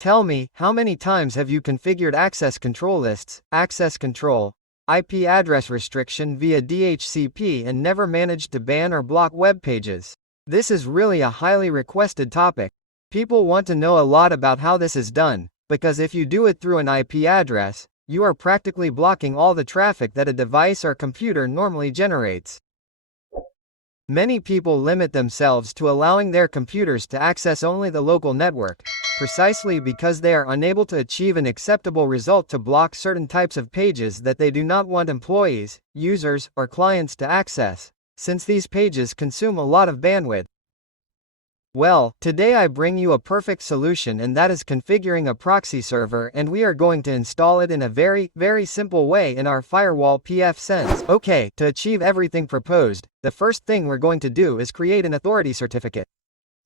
Tell me, how many times have you configured access control lists, access control, IP address restriction via DHCP and never managed to ban or block web pages? This is really a highly requested topic. People want to know a lot about how this is done, because if you do it through an IP address, you are practically blocking all the traffic that a device or computer normally generates. Many people limit themselves to allowing their computers to access only the local network, precisely because they are unable to achieve an acceptable result to block certain types of pages that they do not want employees, users, or clients to access, since these pages consume a lot of bandwidth. Well, today I bring you a perfect solution, and that is configuring a proxy server, and we are going to install it in a very simple way in our firewall pfSense. Okay, to achieve everything proposed, the first thing we're going to do is create an authority certificate.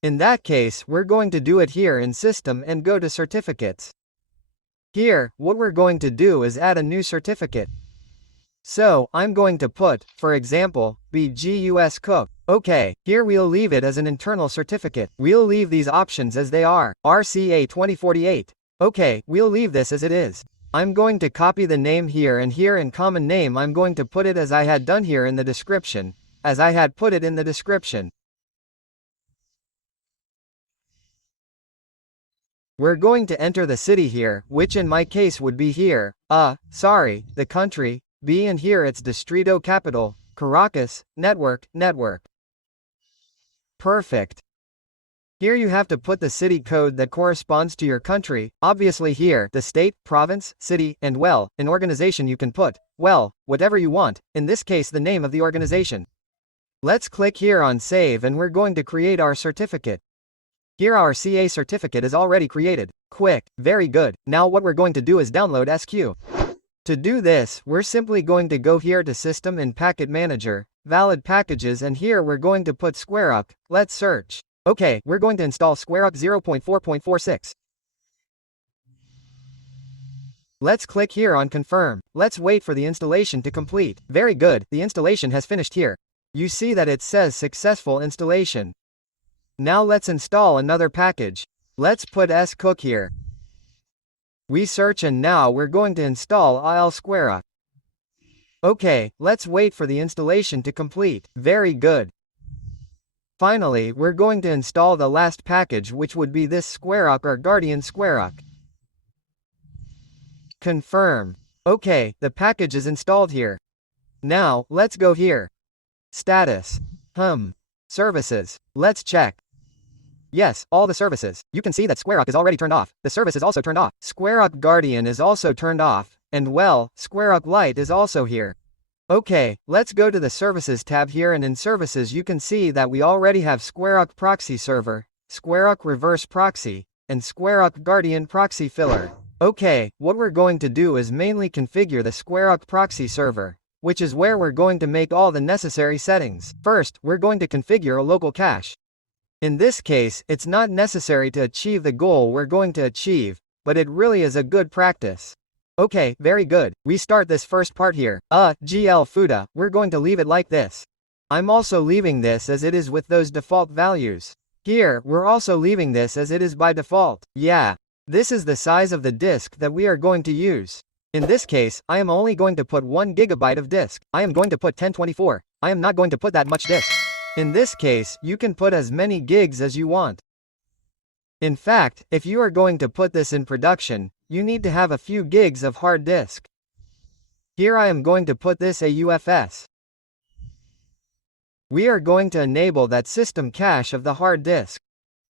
In that case, we're going to do it here in System and go to Certificates. Here, what we're going to do is add a new certificate. So, I'm going to put, for example, BGUS Cook. Okay, here we'll leave it as an internal certificate. We'll leave these options as they are, RCA 2048. Okay, we'll leave this as it is. I'm going to copy the name here, and here in common name I'm going to put it as I had done here in the description, as I had put it in the description. We're going to enter the city here, which in my case would be here, the country, B, and here it's Distrito Capital, Caracas, network. Perfect. Here you have to put the city code that corresponds to your country, obviously here, the state, province, city, and well, in organization you can put, well, whatever you want, in this case the name of the organization. Let's click here on Save, and we're going to create our certificate. Here our CA certificate is already created. Quick, very good. Now what we're going to do is download SQ. To do this, we're simply going to go here to System and Packet Manager, Valid Packages, and here we're going to put SquareUp. Let's search. Okay, we're going to install SquareUp 0.4.46. Let's click here on Confirm. Let's wait for the installation to complete. Very good, the installation has finished here. You see that it says Successful Installation. Now let's install another package. Let's put scook here. We search, and now we're going to install IL SquareUp. Okay, let's wait for the installation to complete. Very good. Finally, we're going to install the last package, which would be this SquareUp or Guardian SquareUp. Confirm. Okay, the package is installed here. Now, let's go here. Status. Services. Let's check. Yes, all the services. You can see that SquareUp is already turned off. The service is also turned off. SquareUp Guardian is also turned off. And well, SquareUp Lite is also here. Okay, let's go to the Services tab here, and in Services you can see that we already have SquareUp Proxy Server, SquareUp Reverse Proxy, and SquareUp Guardian Proxy Filler. Okay, what we're going to do is mainly configure the SquareUp Proxy Server, which is where we're going to make all the necessary settings. First, we're going to configure a local cache. In this case, it's not necessary to achieve the goal we're going to achieve, but it really is a good practice. Okay, very good. We start this first part here. GL FUTA, we're going to leave it like this. I'm also leaving this as it is with those default values. Here, we're also leaving this as it is by default. Yeah. This is the size of the disk that we are going to use. In this case, I am only going to put 1 GB of disk. I am going to put 1024. I am not going to put that much disk. In this case, you can put as many gigs as you want. In fact, if you are going to put this in production, you need to have a few gigs of hard disk. Here I am going to put this a UFS. We are going to enable that system cache of the hard disk.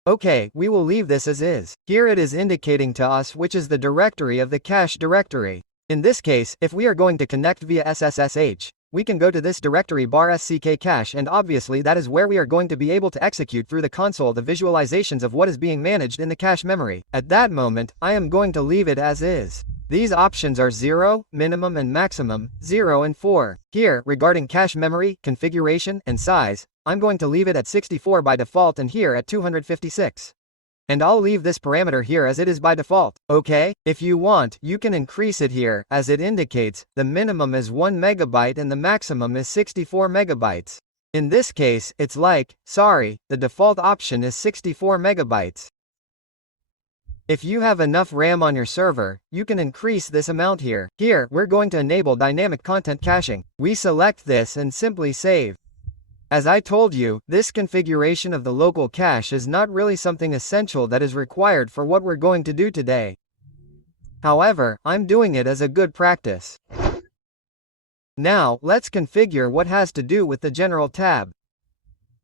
Okay, we will leave this as is. Here it is indicating to us which is the directory of the cache directory. In this case, if we are going to connect via SSSH, we can go to this directory /sck cache, and obviously that is where we are going to be able to execute through the console the visualizations of what is being managed in the cache memory. At that moment, I am going to leave it as is. These options are 0, minimum and maximum, 0 and 4. Here, regarding cache memory, configuration, and size, I'm going to leave it at 64 by default, and here at 256. And I'll leave this parameter here as it is by default. Okay, if you want, you can increase it here, as it indicates, the minimum is 1 MB and the maximum is 64 MB. In this case, it's like, the default option is 64 MB. If you have enough RAM on your server, you can increase this amount here. Here, we're going to enable dynamic content caching. We select this and simply save. As I told you, this configuration of the local cache is not really something essential that is required for what we're going to do today. However, I'm doing it as a good practice. Now, let's configure what has to do with the General tab.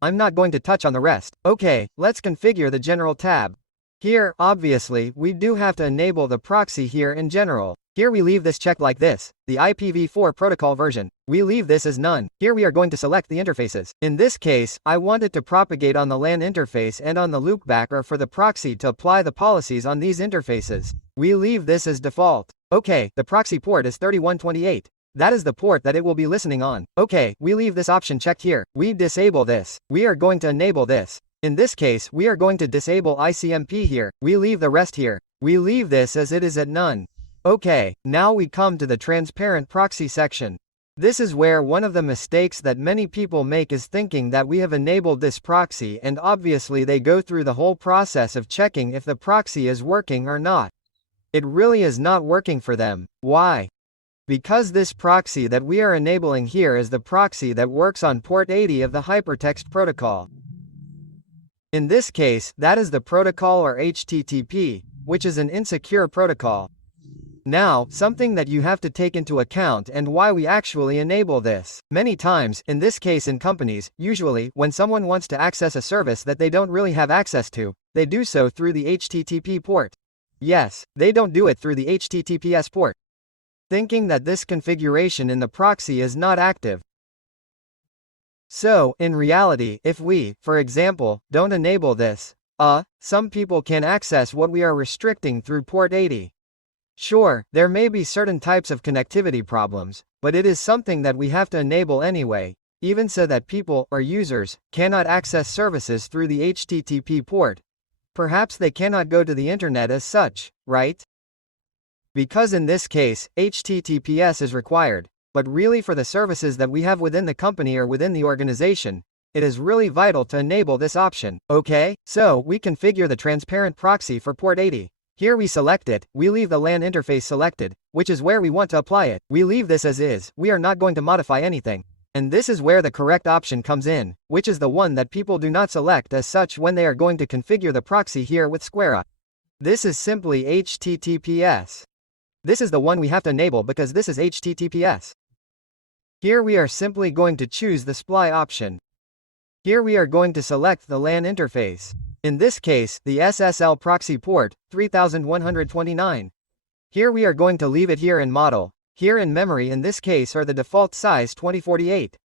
I'm not going to touch on the rest. Okay, let's configure the General tab. Here, obviously, we do have to enable the proxy here in General. Here we leave this checked like this, the IPv4 protocol version. We leave this as none. Here we are going to select the interfaces. In this case, I want it to propagate on the LAN interface and on the loopback, or for the proxy to apply the policies on these interfaces. We leave this as default. Okay, the proxy port is 3128. That is the port that it will be listening on. Okay, we leave this option checked here. We disable this. We are going to enable this. In this case, we are going to disable ICMP here. We leave the rest here. We leave this as it is at none. Okay, now we come to the transparent proxy section. This is where one of the mistakes that many people make is thinking that we have enabled this proxy, and obviously they go through the whole process of checking if the proxy is working or not. It really is not working for them. Why? Because this proxy that we are enabling here is the proxy that works on port 80 of the hypertext protocol. In this case, that is the protocol, or HTTP, which is an insecure protocol. Now, something that you have to take into account and why we actually enable this. Many times, in this case in companies, usually, when someone wants to access a service that they don't really have access to, they do so through the HTTP port. Yes, they don't do it through the HTTPS port, thinking that this configuration in the proxy is not active. So, in reality, if we, for example, don't enable this, some people can access what we are restricting through port 80. Sure, there may be certain types of connectivity problems, but it is something that we have to enable anyway, even so that people, or users, cannot access services through the HTTP port. Perhaps they cannot go to the internet as such, right? Because in this case, HTTPS is required. But really, for the services that we have within the company or within the organization, it is really vital to enable this option. Okay, so we configure the transparent proxy for port 80. Here we select it, we leave the LAN interface selected, which is where we want to apply it. We leave this as is, we are not going to modify anything. And this is where the correct option comes in, which is the one that people do not select as such when they are going to configure the proxy here with Square. This is simply HTTPS. This is the one we have to enable because this is HTTPS. Here we are simply going to choose the SPLY option. Here we are going to select the LAN interface. In this case, the SSL proxy port, 3129. Here we are going to leave it here in model. Here in memory in this case are the default size 2048.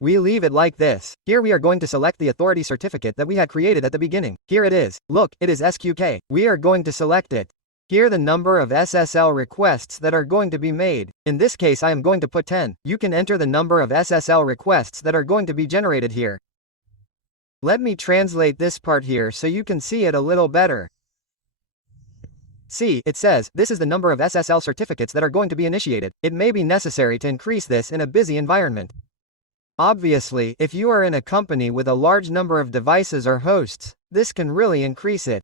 We leave it like this. Here we are going to select the authority certificate that we had created at the beginning. Here it is. Look, it is SQK. We are going to select it. Here the number of SSL requests that are going to be made. In this case I am going to put 10. You can enter the number of SSL requests that are going to be generated here. Let me translate this part here so you can see it a little better. See, it says, this is the number of SSL certificates that are going to be initiated. It may be necessary to increase this in a busy environment. Obviously, if you are in a company with a large number of devices or hosts, this can really increase it.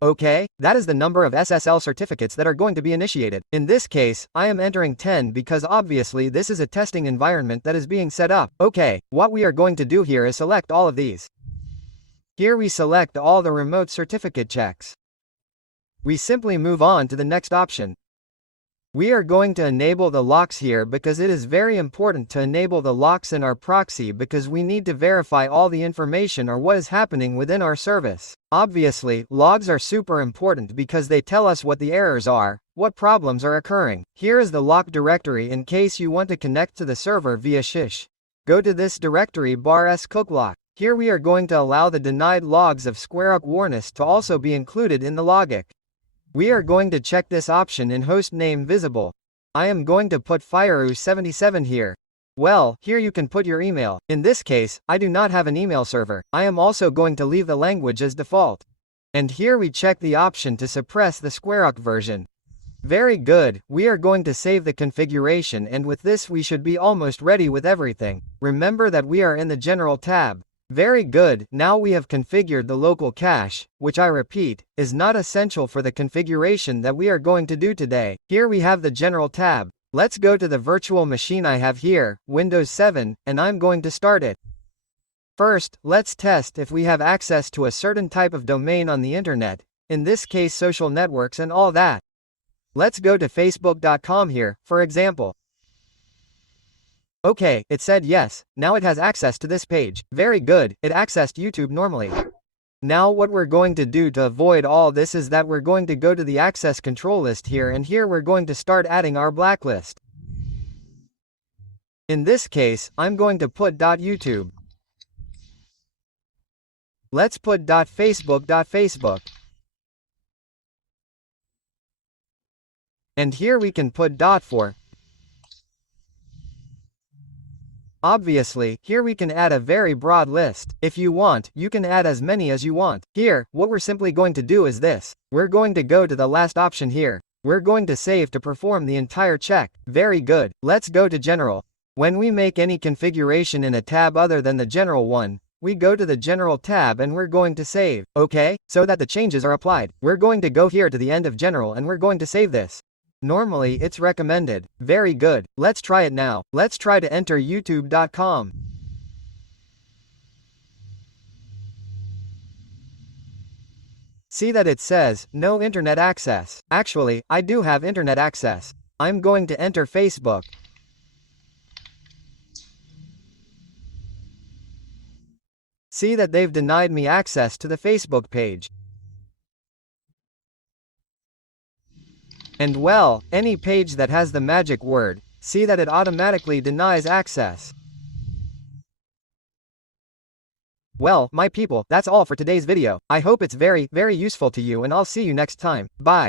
Okay, that is the number of SSL certificates that are going to be initiated. In this case, I am entering 10 because obviously this is a testing environment that is being set up. Okay, what we are going to do here is select all of these. Here we select all the remote certificate checks. We simply move on to the next option. We are going to enable the locks here because it is very important to enable the locks in our proxy because we need to verify all the information or what is happening within our service. Obviously, logs are super important because they tell us what the errors are, what problems are occurring. Here is the lock directory in case you want to connect to the server via shish. Go to this directory /scooklock. Here we are going to allow the denied logs of SquareUp Warnest to also be included in the logic. We are going to check this option in host name visible. I am going to put Fireru77 here. Well, here you can put your email. In this case, I do not have an email server. I am also going to leave the language as default. And here we check the option to suppress the SquareUp version. Very good, we are going to save the configuration, and with this we should be almost ready with everything. Remember that we are in the General tab. Very good, now we have configured the local cache, which I repeat, is not essential for the configuration that we are going to do today. Here we have the General tab. Let's go to the virtual machine I have here, Windows 7, and I'm going to start it. First, let's test if we have access to a certain type of domain on the internet, in this case social networks and all that. Let's go to facebook.com here, for example. Okay, it said yes, now it has access to this page. Very good, it accessed YouTube normally. Now what we're going to do to avoid all this is that we're going to go to the access control list here, and here we're going to start adding our blacklist. In this case, I'm going to put .youtube. Let's put .facebook. And here we can put .for. Obviously, here we can add a very broad list. If you want, you can add as many as you want. Here, what we're simply going to do is this. We're going to go to the last option here. We're going to save to perform the entire check. Very good. Let's go to General. When we make any configuration in a tab other than the General one, we go to the General tab and we're going to save. Okay, so that the changes are applied, we're going to go here to the end of General and we're going to save this. Normally it's recommended. Very good. Let's try it now. Let's try to enter youtube.com. See that it says, no internet access. Actually, I do have internet access. I'm going to enter Facebook. See that they've denied me access to the Facebook page. And well, any page that has the magic word, see that it automatically denies access. Well, my people, that's all for today's video. I hope it's very, very useful to you and I'll see you next time. Bye.